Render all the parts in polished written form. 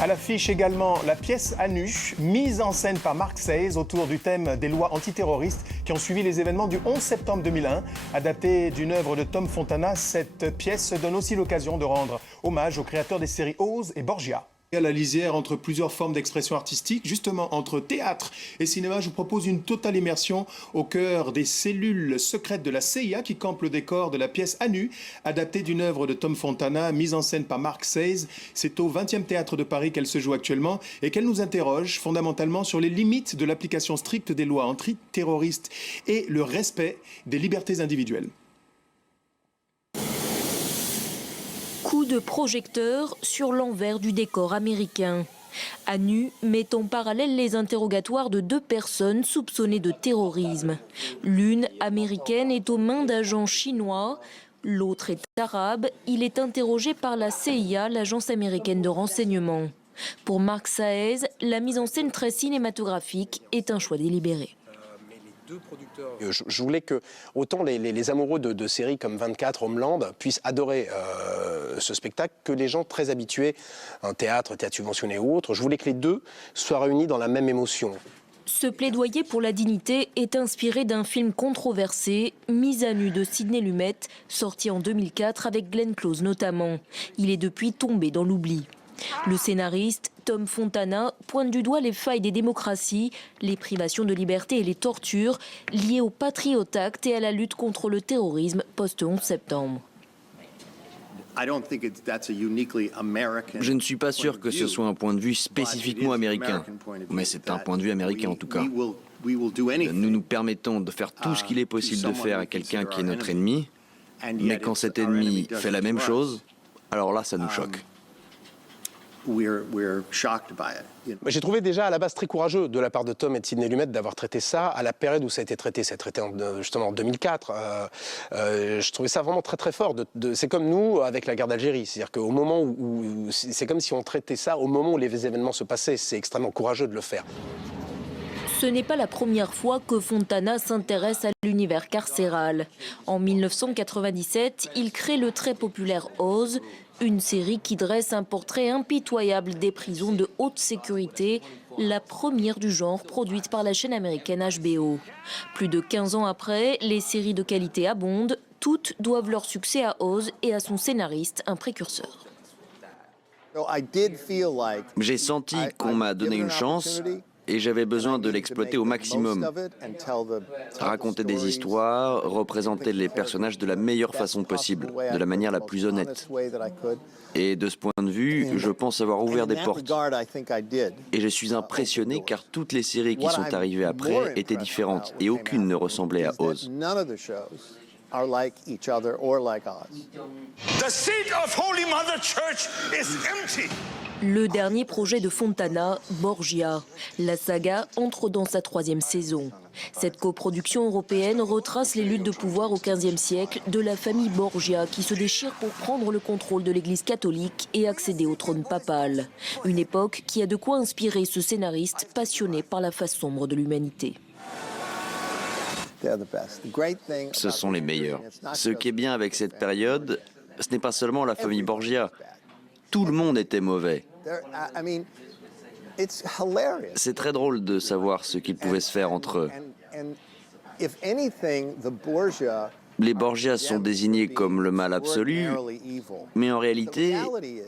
À l'affiche également la pièce à nu, mise en scène par Mark Sayers autour du thème des lois antiterroristes qui ont suivi les événements du 11 septembre 2001. Adaptée d'une œuvre de Tom Fontana, cette pièce donne aussi l'occasion de rendre hommage aux créateurs des séries Oz et Borgia. À la lisière entre plusieurs formes d'expression artistique, justement entre théâtre et cinéma, je vous propose une totale immersion au cœur des cellules secrètes de la CIA qui campent le décor de la pièce à nu, adaptée d'une œuvre de Tom Fontana, mise en scène par Mark Sayers. C'est au 20e Théâtre de Paris qu'elle se joue actuellement et qu'elle nous interroge fondamentalement sur les limites de l'application stricte des lois antiterroristes et le respect des libertés individuelles. Coup de projecteur sur l'envers du décor américain. À nu, met en parallèle les interrogatoires de deux personnes soupçonnées de terrorisme. L'une, américaine, est aux mains d'agents chinois. L'autre est arabe. Il est interrogé par la CIA, l'agence américaine de renseignement. Pour Mark Sayers, la mise en scène très cinématographique est un choix délibéré. Je voulais que autant les amoureux de séries comme 24, Homeland puissent adorer ce spectacle que les gens très habitués à un théâtre subventionné ou autre. Je voulais que les deux soient réunis dans la même émotion. Ce plaidoyer pour la dignité est inspiré d'un film controversé, Mise à nu de Sidney Lumet, sorti en 2004 avec Glenn Close notamment. Il est depuis tombé dans l'oubli. Le scénariste, Tom Fontana, pointe du doigt les failles des démocraties, les privations de liberté et les tortures liées au Patriot Act et à la lutte contre le terrorisme post-11 septembre. Je ne suis pas sûr que ce soit un point de vue spécifiquement américain, mais c'est un point de vue américain en tout cas. Nous nous permettons de faire tout ce qu'il est possible de faire à quelqu'un qui est notre ennemi, mais quand cet ennemi fait la même chose, alors là, ça nous choque. J'ai trouvé déjà à la base très courageux de la part de Tom et de Sidney Lumet d'avoir traité ça à la période où ça a été traité. Ça a été traité justement en 2004. Je trouvais ça vraiment très très fort. C'est comme nous avec la guerre d'Algérie. C'est-à-dire qu'au moment où c'est comme si on traitait ça au moment où les événements se passaient. C'est extrêmement courageux de le faire. Ce n'est pas la première fois que Fontana s'intéresse à l'univers carcéral. En 1997, il crée le très populaire Oz, une série qui dresse un portrait impitoyable des prisons de haute sécurité, la première du genre produite par la chaîne américaine HBO. Plus de 15 ans après, les séries de qualité abondent, toutes doivent leur succès à Oz et à son scénariste, un précurseur. J'ai senti qu'on m'a donné une chance et j'avais besoin de l'exploiter au maximum. Raconter des histoires, représenter les personnages de la meilleure façon possible, de la manière la plus honnête. Et de ce point de vue, je pense avoir ouvert des portes. Et je suis impressionné car toutes les séries qui sont arrivées après étaient différentes et aucune ne ressemblait à Oz. Le dernier projet de Fontana, Borgia. La saga entre dans sa 3e saison. Cette coproduction européenne retrace les luttes de pouvoir au XVe siècle de la famille Borgia qui se déchire pour prendre le contrôle de l'Église catholique et accéder au trône papal. Une époque qui a de quoi inspirer ce scénariste passionné par la face sombre de l'humanité. Ce sont les meilleurs. Ce qui est bien avec cette période, ce n'est pas seulement la famille Borgia. Tout le monde était mauvais. C'est très drôle de savoir ce qu'il pouvait se faire entre eux. Les Borgia sont désignés comme le mal absolu, mais en réalité,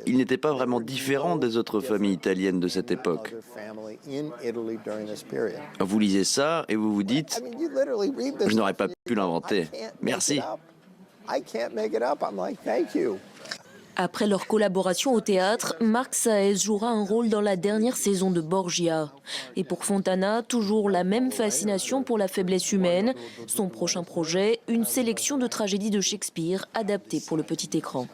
ils n'étaient pas vraiment différents des autres familles italiennes de cette époque. Vous lisez ça et vous vous dites « Je n'aurais pas pu l'inventer. Merci ». Après leur collaboration au théâtre, Mark Sayers jouera un rôle dans la dernière saison de Borgia. Et pour Fontana, toujours la même fascination pour la faiblesse humaine. Son prochain projet, une sélection de tragédies de Shakespeare adaptées pour le petit écran.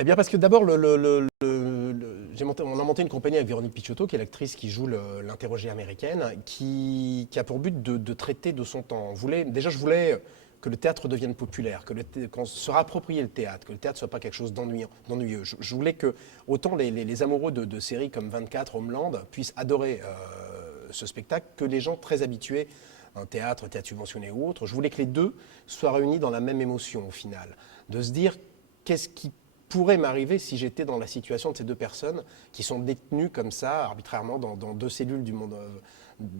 Eh bien parce que d'abord, on a monté une compagnie avec Véronique Picciotto, qui est l'actrice qui joue l'interrogée américaine, qui a pour but de traiter de son temps. Je voulais que le théâtre devienne populaire, qu'on se réapproprie le théâtre, que le théâtre ne soit pas quelque chose d'ennuyeux. Je voulais que autant les amoureux de séries comme 24, Homeland puissent adorer ce spectacle que les gens très habitués un théâtre subventionné ou autre. Je voulais que les deux soient réunis dans la même émotion au final, de se dire qu'est-ce qui pourrait m'arriver si j'étais dans la situation de ces deux personnes qui sont détenues comme ça, arbitrairement, dans deux cellules du monde,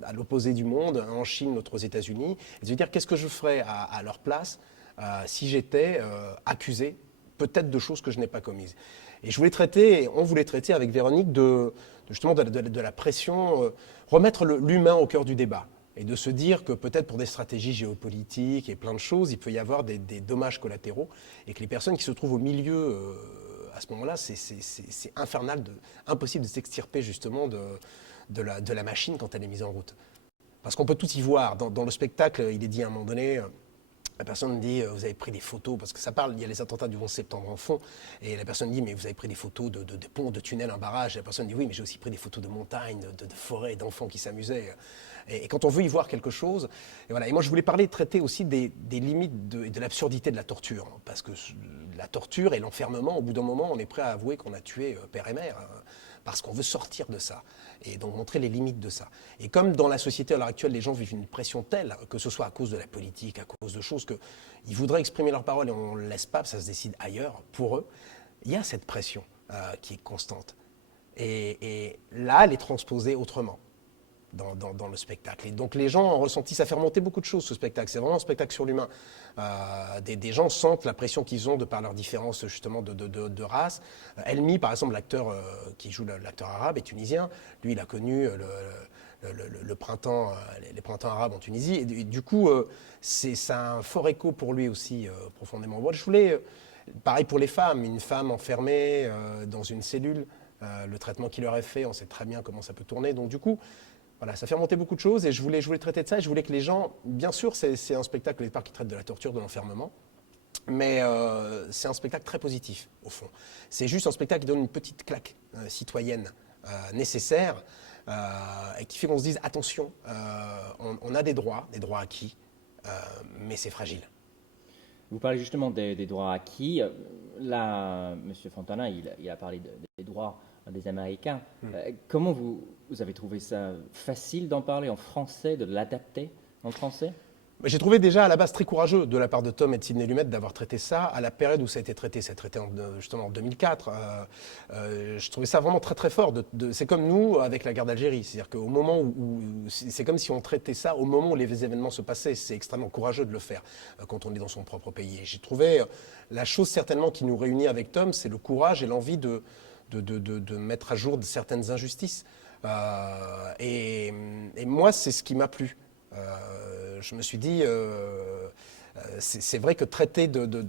à l'opposé du monde, un en Chine, l'autre aux États-Unis, et de se dire qu'est-ce que je ferais à leur place si j'étais accusé peut-être de choses que je n'ai pas commises. Et on voulait traiter avec Véronique justement de la pression, remettre l'humain au cœur du débat. Et de se dire que peut-être pour des stratégies géopolitiques et plein de choses, il peut y avoir des dommages collatéraux. Et que les personnes qui se trouvent au milieu, à ce moment-là, c'est infernal, impossible de s'extirper justement de la machine quand elle est mise en route. Parce qu'on peut tout y voir. Dans le spectacle, il est dit à un moment donné... La personne dit, vous avez pris des photos, parce que ça parle, il y a les attentats du 11 septembre en fond, et la personne dit, mais vous avez pris des photos de ponts, de tunnels, un barrage. Et la personne dit, oui, mais j'ai aussi pris des photos de montagnes, de forêts, d'enfants qui s'amusaient. Et quand on veut y voir quelque chose, et voilà. Et moi je voulais traiter aussi des limites et de l'absurdité de la torture, parce que la torture et l'enfermement, au bout d'un moment, on est prêt à avouer qu'on a tué père et mère, parce qu'on veut sortir de ça, et donc montrer les limites de ça. Et comme dans la société à l'heure actuelle, les gens vivent une pression telle, que ce soit à cause de la politique, à cause de choses qu'ils voudraient exprimer leurs paroles et on ne le laisse pas, ça se décide ailleurs, pour eux, il y a cette pression qui est constante. Et là, elle est transposée autrement dans le spectacle. Et donc les gens ont ressenti, ça fait remonter beaucoup de choses ce spectacle, c'est vraiment un spectacle sur l'humain. Des gens sentent la pression qu'ils ont de par leur différence justement de race. Elmi, par exemple, l'acteur qui joue l'acteur arabe est tunisien, lui il a connu le printemps, les printemps arabes en Tunisie, et du coup c'est un fort écho pour lui aussi profondément. Moi je voulais, pareil pour les femmes, une femme enfermée dans une cellule, le traitement qu'il leur est fait, on sait très bien comment ça peut tourner, donc du coup voilà, ça fait remonter beaucoup de choses et je voulais traiter de ça et je voulais que les gens, bien sûr c'est un spectacle au départ qui traite de la torture, de l'enfermement, mais c'est un spectacle très positif au fond. C'est juste un spectacle qui donne une petite claque citoyenne nécessaire et qui fait qu'on se dise attention, on a des droits acquis, mais c'est fragile. Vous parlez justement des droits acquis. Là, M. Fontana, il a parlé des droits des Américains. Comment vous avez trouvé ça facile d'en parler en français, de l'adapter en français? J'ai trouvé déjà à la base très courageux de la part de Tom et de Sidney Lumet d'avoir traité ça à la période où ça a été traité. C'est traité justement en 2004. Je trouvais ça vraiment très très fort. C'est comme nous avec la guerre d'Algérie. C'est-à-dire qu'au moment où c'est comme si on traitait ça au moment où les événements se passaient. C'est extrêmement courageux de le faire quand on est dans son propre pays. Et j'ai trouvé la chose certainement qui nous réunit avec Tom, c'est le courage et l'envie de mettre à jour de certaines injustices. Et moi, c'est ce qui m'a plu. Je me suis dit, c'est vrai que traiter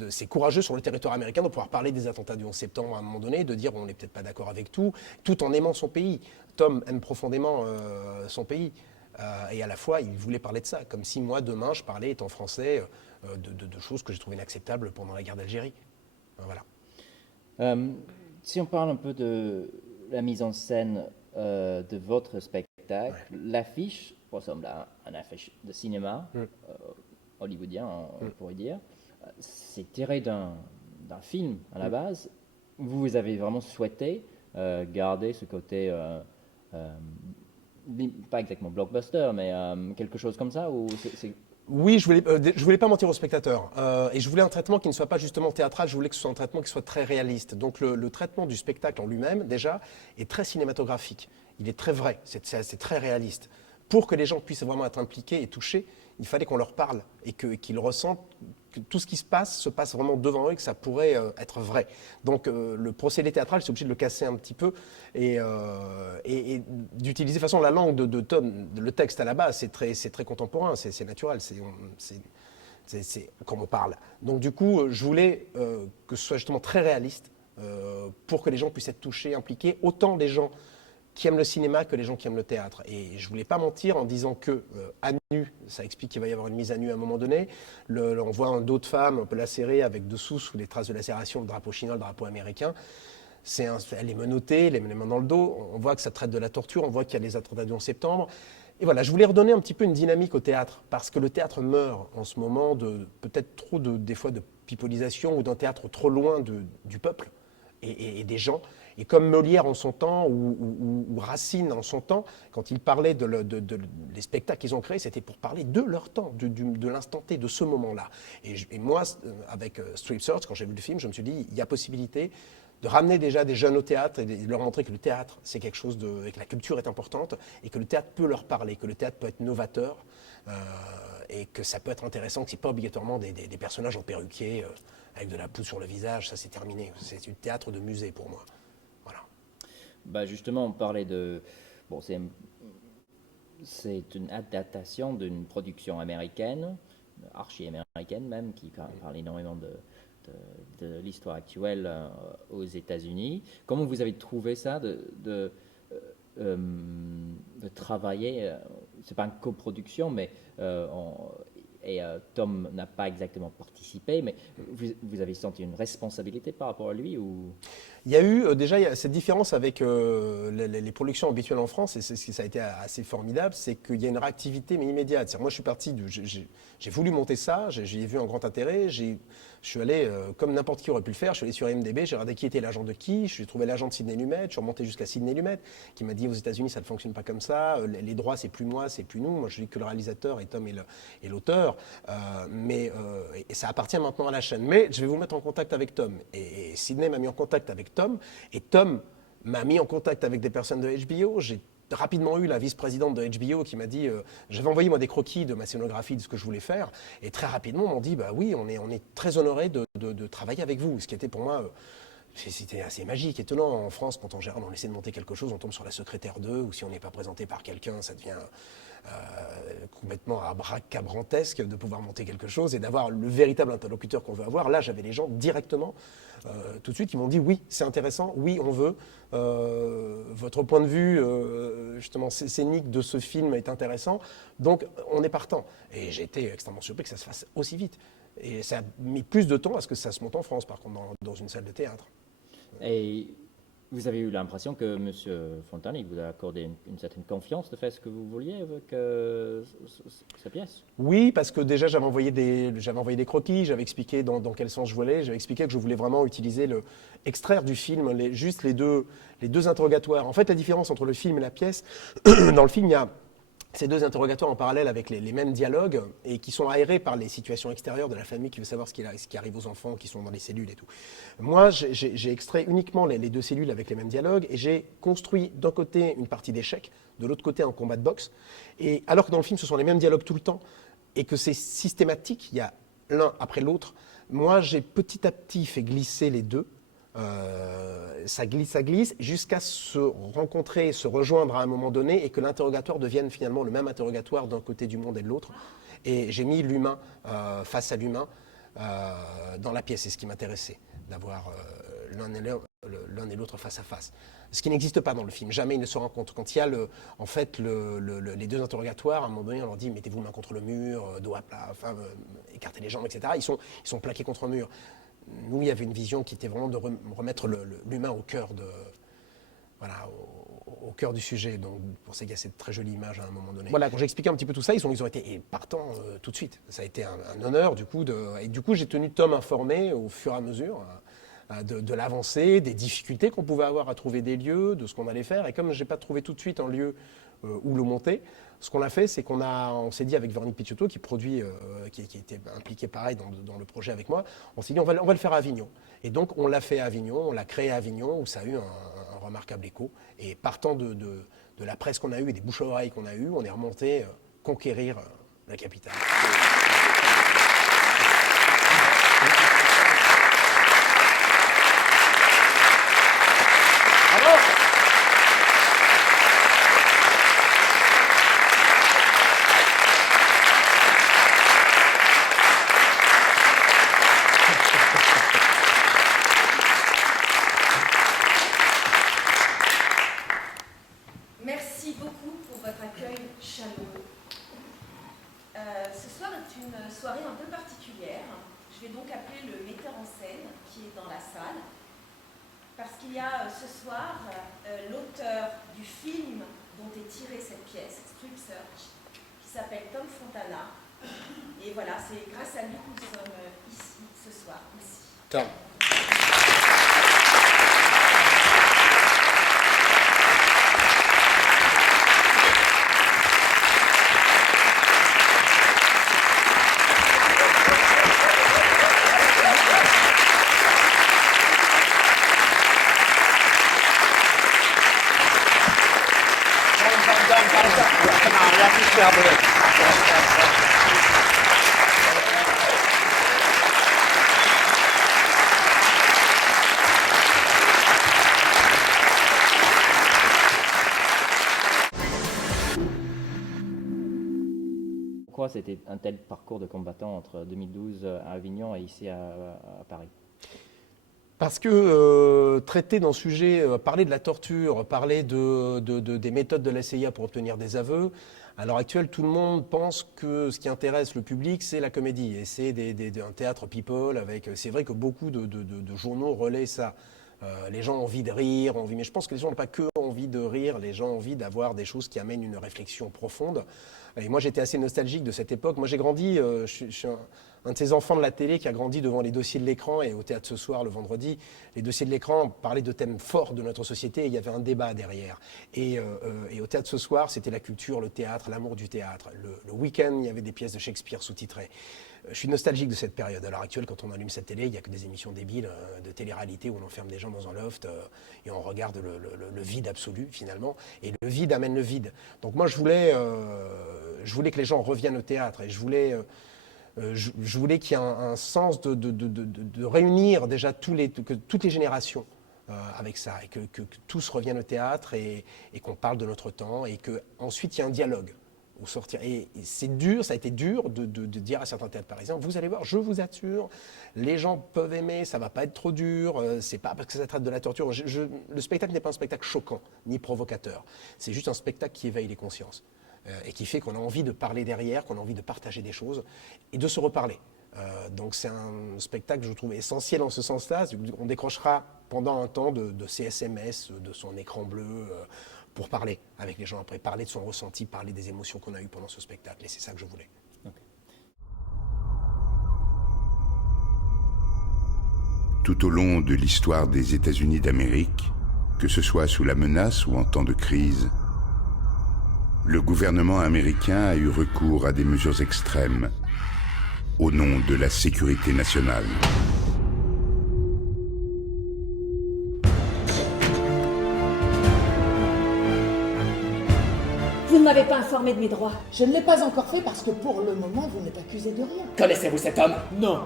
c'est courageux sur le territoire américain de pouvoir parler des attentats du 11 septembre à un moment donné, de dire on n'est peut-être pas d'accord avec tout en aimant son pays. Tom aime profondément son pays. Et à la fois, il voulait parler de ça, comme si moi, demain, je parlais, étant français, de choses que j'ai trouvées inacceptables pendant la guerre d'Algérie. Voilà. Si on parle un peu de la mise en scène de votre spectacle, l'affiche ressemble à une affiche de cinéma hollywoodien, on pourrait dire. C'est tiré d'un film à la base. Vous avez vraiment souhaité garder ce côté, pas exactement blockbuster, mais quelque chose comme ça ou Oui, je voulais pas mentir aux spectateurs. Et je voulais un traitement qui ne soit pas justement théâtral, je voulais que ce soit un traitement qui soit très réaliste. Donc le traitement du spectacle en lui-même, déjà, est très cinématographique. Il est très vrai, c'est très réaliste. Pour que les gens puissent vraiment être impliqués et touchés, il fallait qu'on leur parle et qu'ils ressentent que tout ce qui se passe vraiment devant eux et que ça pourrait être vrai. Donc le procédé théâtral, c'est obligé de le casser un petit peu et d'utiliser de toute façon la langue de Tom, le texte à la base, c'est très contemporain, c'est naturel, c'est comme on parle. Donc du coup, je voulais que ce soit justement très réaliste pour que les gens puissent être touchés, impliqués, autant les gens qui aiment le cinéma que les gens qui aiment le théâtre. Et je ne voulais pas mentir en disant que à nu, ça explique qu'il va y avoir une mise à nu à un moment donné. On voit un dos de femme, on peut la serrer avec dessous, sous les traces de lacération, le drapeau chinois, le drapeau américain. Elle est menottée, les mains dans le dos. On voit que ça traite de la torture, on voit qu'il y a les attentats du 11 septembre. Et voilà, je voulais redonner un petit peu une dynamique au théâtre, parce que le théâtre meurt en ce moment de peut-être trop des fois de pipolisation ou d'un théâtre trop loin du peuple et des gens. Et comme Molière en son temps, ou Racine en son temps, quand ils parlaient des spectacles qu'ils ont créés, c'était pour parler de leur temps, de l'instant T, de ce moment-là. Et moi, avec Strip Search, quand j'ai vu le film, je me suis dit, il y a possibilité de ramener déjà des jeunes au théâtre et de leur montrer que le théâtre, c'est quelque chose et que la culture est importante, et que le théâtre peut leur parler, que le théâtre peut être novateur, et que ça peut être intéressant, que ce n'est pas obligatoirement des personnages en perruquier, avec de la poudre sur le visage, ça c'est terminé. C'est du théâtre de musée pour moi. Voilà. Bah justement, on parlait de... Bon, c'est une adaptation d'une production américaine, archi-américaine même, qui parle énormément de l'histoire actuelle aux États-Unis. Comment vous avez trouvé ça de travailler, c'est pas une coproduction, mais Tom n'a pas exactement participé, mais vous avez senti une responsabilité par rapport à lui ou... Il y a eu déjà cette différence avec les productions habituelles en France, et ça a été assez formidable, c'est qu'il y a une réactivité mais immédiate. Moi je suis parti, j'ai voulu monter ça, j'y ai vu un grand intérêt, je suis allé, comme n'importe qui aurait pu le faire, je suis allé sur IMDb, j'ai regardé qui était l'agent de qui, j'ai trouvé l'agent de Sidney Lumet, je suis remonté jusqu'à Sidney Lumet, qui m'a dit aux États-Unis ça ne fonctionne pas comme ça, les droits c'est plus moi, c'est plus nous, moi je dis que le réalisateur et Tom est l'auteur, et ça appartient maintenant à la chaîne. Mais je vais vous mettre en contact avec Tom, et Sidney m'a mis en contact avec Tom, et Tom m'a mis en contact avec des personnes de HBO. J'ai rapidement eu la vice-présidente de HBO qui m'a dit, j'avais envoyé moi des croquis de ma scénographie, de ce que je voulais faire, et très rapidement on m'a dit, bah oui, on est très honoré de travailler avec vous, ce qui était pour moi, c'était assez magique, étonnant. En France, quand on essaie de monter quelque chose, on tombe sur la secrétaire 2, ou si on n'est pas présenté par quelqu'un, ça devient complètement abracadabrantesque de pouvoir monter quelque chose et d'avoir le véritable interlocuteur qu'on veut avoir. Là, j'avais les gens directement, tout de suite, qui m'ont dit oui, c'est intéressant, oui, on veut. Votre point de vue, justement, scénique de ce film est intéressant, donc on est partant. Et j'ai été extrêmement surpris que ça se fasse aussi vite. Et ça a mis plus de temps à ce que ça se monte en France, par contre, dans une salle de théâtre. Et vous avez eu l'impression que M. Fontana, il vous a accordé une certaine confiance de faire ce que vous vouliez avec sa pièce? Oui, parce que déjà j'avais envoyé des croquis, j'avais expliqué dans quel sens je voulais, j'avais expliqué que je voulais vraiment extraire du film juste les deux interrogatoires. En fait, la différence entre le film et la pièce, dans le film, il y a ces deux interrogatoires en parallèle avec les mêmes dialogues et qui sont aérés par les situations extérieures de la famille qui veut savoir ce qui arrive aux enfants qui sont dans les cellules et tout. Moi, j'ai extrait uniquement les deux cellules avec les mêmes dialogues et j'ai construit d'un côté une partie d'échecs, de l'autre côté un combat de boxe. Et alors que dans le film, ce sont les mêmes dialogues tout le temps et que c'est systématique, il y a l'un après l'autre, moi, j'ai petit à petit fait glisser les deux. Ça glisse, jusqu'à se rencontrer, se rejoindre à un moment donné et que l'interrogatoire devienne finalement le même interrogatoire d'un côté du monde et de l'autre. Et j'ai mis l'humain face à l'humain dans la pièce. C'est ce qui m'intéressait, d'avoir l'un et l'autre face à face. Ce qui n'existe pas dans le film. Jamais ils ne se rencontrent. Quand il y a les deux interrogatoires, à un moment donné, on leur dit mettez-vous main contre le mur, dos à plat, écartez les jambes, etc. Ils sont plaqués contre un mur. Nous, il y avait une vision qui était vraiment de remettre l'humain au cœur au cœur du sujet. Donc, pour ça qu'il y a cette très jolie image à un moment donné. Voilà, quand j'ai expliqué un petit peu tout ça, ils ont été partants tout de suite. Ça a été un honneur, du coup. Et du coup, j'ai tenu Tom informé au fur et à mesure de l'avancée, des difficultés qu'on pouvait avoir à trouver des lieux, de ce qu'on allait faire. Et comme je n'ai pas trouvé tout de suite un lieu où le monter, ce qu'on a fait, c'est on s'est dit avec Véronique Picciotto, qui produit, qui était impliqué pareil dans le projet avec moi, on s'est dit on va le faire à Avignon. Et donc on l'a fait à Avignon, on l'a créé à Avignon, où ça a eu un remarquable écho. Et partant de la presse qu'on a eue et des bouche à oreille qu'on a eues, on est remonté conquérir la capitale. Merci beaucoup pour votre accueil chaleureux. Ce soir est une soirée un peu particulière. Je vais donc appeler le metteur en scène qui est dans la salle, parce qu'il y a ce soir l'auteur du film dont est tirée cette pièce, Strip Search, qui s'appelle Tom Fontana. Et voilà, c'est grâce à lui que nous sommes ici ce soir aussi. Tom. Pourquoi c'était un tel parcours de combattant entre 2012 à Avignon et ici à Paris? Parce que traiter d'un sujet, parler de la torture, parler des méthodes de la CIA pour obtenir des aveux, à l'heure actuelle, tout le monde pense que ce qui intéresse le public, c'est la comédie. Et c'est un théâtre people avec... C'est vrai que beaucoup de journaux relaient ça. Les gens ont envie de rire, mais je pense que les gens n'ont pas que envie de rire, les gens ont envie d'avoir des choses qui amènent une réflexion profonde. Et moi, j'étais assez nostalgique de cette époque. Moi, j'ai grandi, je suis un de ces enfants de la télé qui a grandi devant les dossiers de l'écran et au Théâtre ce soir, le vendredi. Les dossiers de l'écran parlaient de thèmes forts de notre société et il y avait un débat derrière. Et au Théâtre ce soir, c'était la culture, le théâtre, l'amour du théâtre. Le week-end, il y avait des pièces de Shakespeare sous-titrées. Je suis nostalgique de cette période. À l'heure actuelle, quand on allume cette télé, il n'y a que des émissions débiles de télé-réalité où on enferme des gens dans un loft et on regarde le vide absolu, finalement. Et le vide amène le vide. Donc moi, je voulais que les gens reviennent au théâtre et je voulais qu'il y ait un sens de réunir déjà toutes les générations avec ça et que tous reviennent au théâtre et qu'on parle de notre temps et qu'ensuite il y ait un dialogue. Sortir. Et c'est dur, ça a été dur de dire à certains théâtres parisiens, vous allez voir, je vous assure, les gens peuvent aimer, ça va pas être trop dur, c'est pas parce que ça traite de la torture. Le spectacle n'est pas un spectacle choquant, ni provocateur. C'est juste un spectacle qui éveille les consciences et qui fait qu'on a envie de parler derrière, qu'on a envie de partager des choses et de se reparler. Donc c'est un spectacle, je trouve, essentiel en ce sens-là. On décrochera pendant un temps de ses SMS, de son écran bleu, pour parler avec les gens après, parler de son ressenti, parler des émotions qu'on a eues pendant ce spectacle. Et c'est ça que je voulais. Okay. Tout au long de l'histoire des États-Unis d'Amérique, que ce soit sous la menace ou en temps de crise, le gouvernement américain a eu recours à des mesures extrêmes au nom de la sécurité nationale. Vous ne m'avez pas informé de mes droits. Je ne l'ai pas encore fait parce que pour le moment, vous n'êtes accusé de rien. Connaissez-vous cet homme? Non.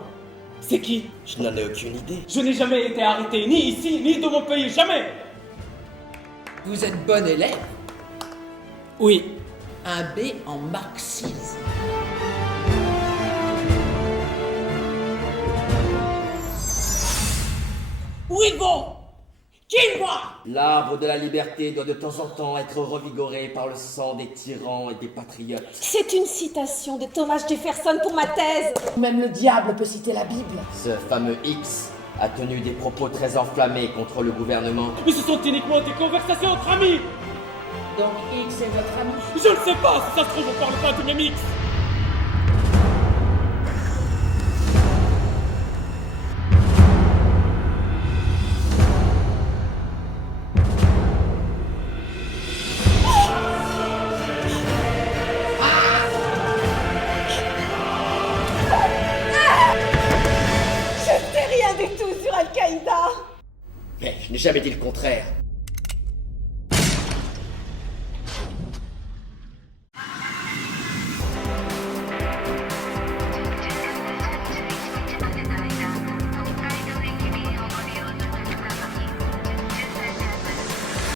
C'est qui? Je n'en ai aucune idée. Je n'ai jamais été arrêté, ni ici, ni dans mon pays, jamais! Vous êtes bon élève? Oui. Un B en marxisme. Où ils vont? Qu'ils voient? L'arbre de la liberté doit de temps en temps être revigoré par le sang des tyrans et des patriotes. C'est une citation de Thomas Jefferson pour ma thèse. Même le diable peut citer la Bible. Ce fameux X a tenu des propos très enflammés contre le gouvernement. Mais ce sont uniquement des conversations entre amis. Donc X est votre ami? Je ne sais pas, si ça se trouve on parle pas du même X. Je ne sais rien du tout sur Al-Qaïda. Mais je n'ai jamais dit le contraire.